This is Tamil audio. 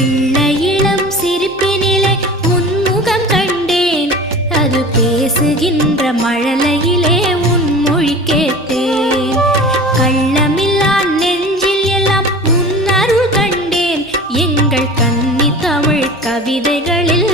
பிள்ளையிளம் சிரிப்பினிலே உன்முகம் கண்டேன், அது பேசுகின்ற மழலையிலே உன் மொழி கேட்டேன். கள்ளமில்லா நெஞ்சில் எல்லாம் உன் அருள் கண்டேன், எங்கள் கன்னி தமிழ் கவிதைகளில்